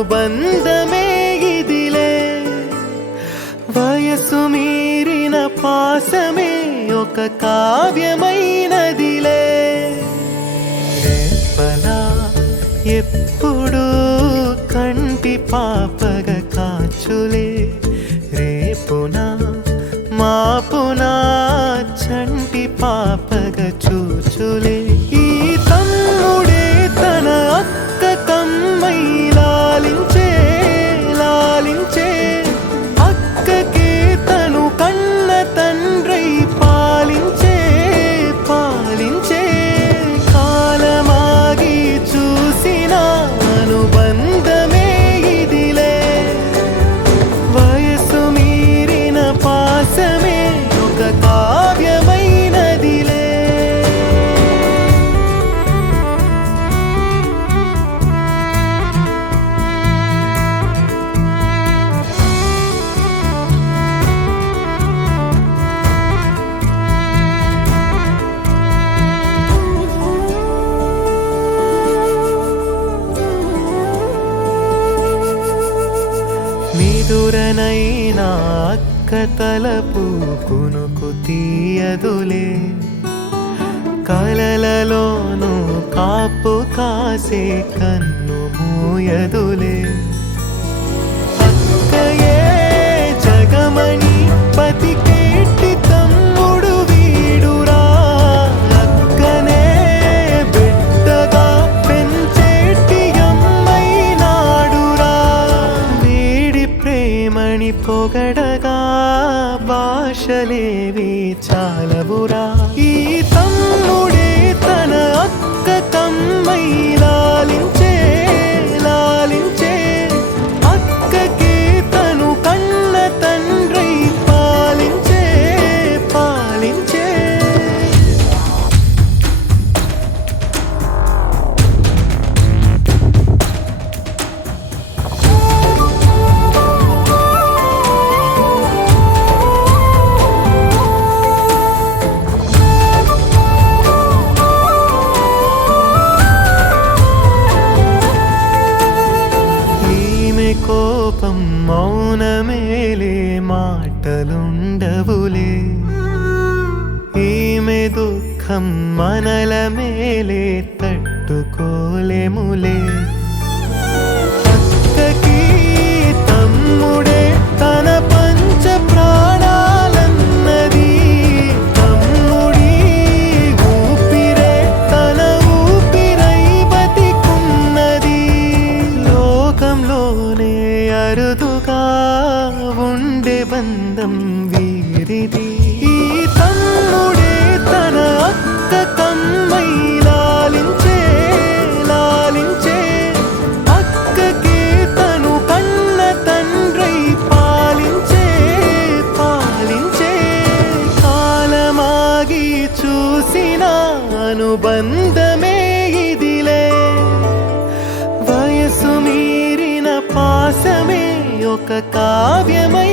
అనుబంధమే ఇదిలే వయసు మీరిన పాసమే ఒక కావ్యమైనదిలే రేపలా ఎప్పుడు కంటి పాపగ కాచులే రేపునా మాపునా చంటి పాపగ చూచులే ఈ తమ్ముడే తన అక్క కమ్మై లాలించే లాలించే అక్కకే తను కన్న తండ్రై పాలించే పాలించే కాలమాగి చూసిన అనుబంధమే ఇదిలే వయసు మీరిన పాసమే ఒక కావ్యమైనదిలే మిదురనైనా అక్క తలపు కునుకు తీయదులే కలలలోనూ కాపు కాసే కన్ను మూయదులే అక్కయే జగమణి బతికేటి తమ్ముడు వీడురా అక్కనే బిడ్డగా పెంచేటి అమ్మైనాడురా వేడి ప్రేమని పొగడగా భాషలేవి చాలవురా ఈ తమ్ముడే తన అక్క కమ్మై లాలించే లాలించే అక్కకే తను కన్న తండ్రై పాలించే పాలించే కోపం మౌనమేలే మాటలుండవులే ఈమె దుఃఖం మనల మేలే తట్టుకోలేములే అక్కకి తమ్ముడే తన పంచ ప్రాణాలన్నది తమ్ముడి ఊపిరే తన ఊపిరై బతికున్నది లోకంలోనే అరుదుగా ఉండే బంధం వీరిది ఈ తమ్ముడే తన అక్క కమ్మై లాలించే లాలించే అక్కకే తను కన్న తండ్రై పాలించే పాలించే కాలమాగి చూసిన అనుబంధమే ఇదిలే వయసు మీరిన పాసమే ఒక కావ్యమై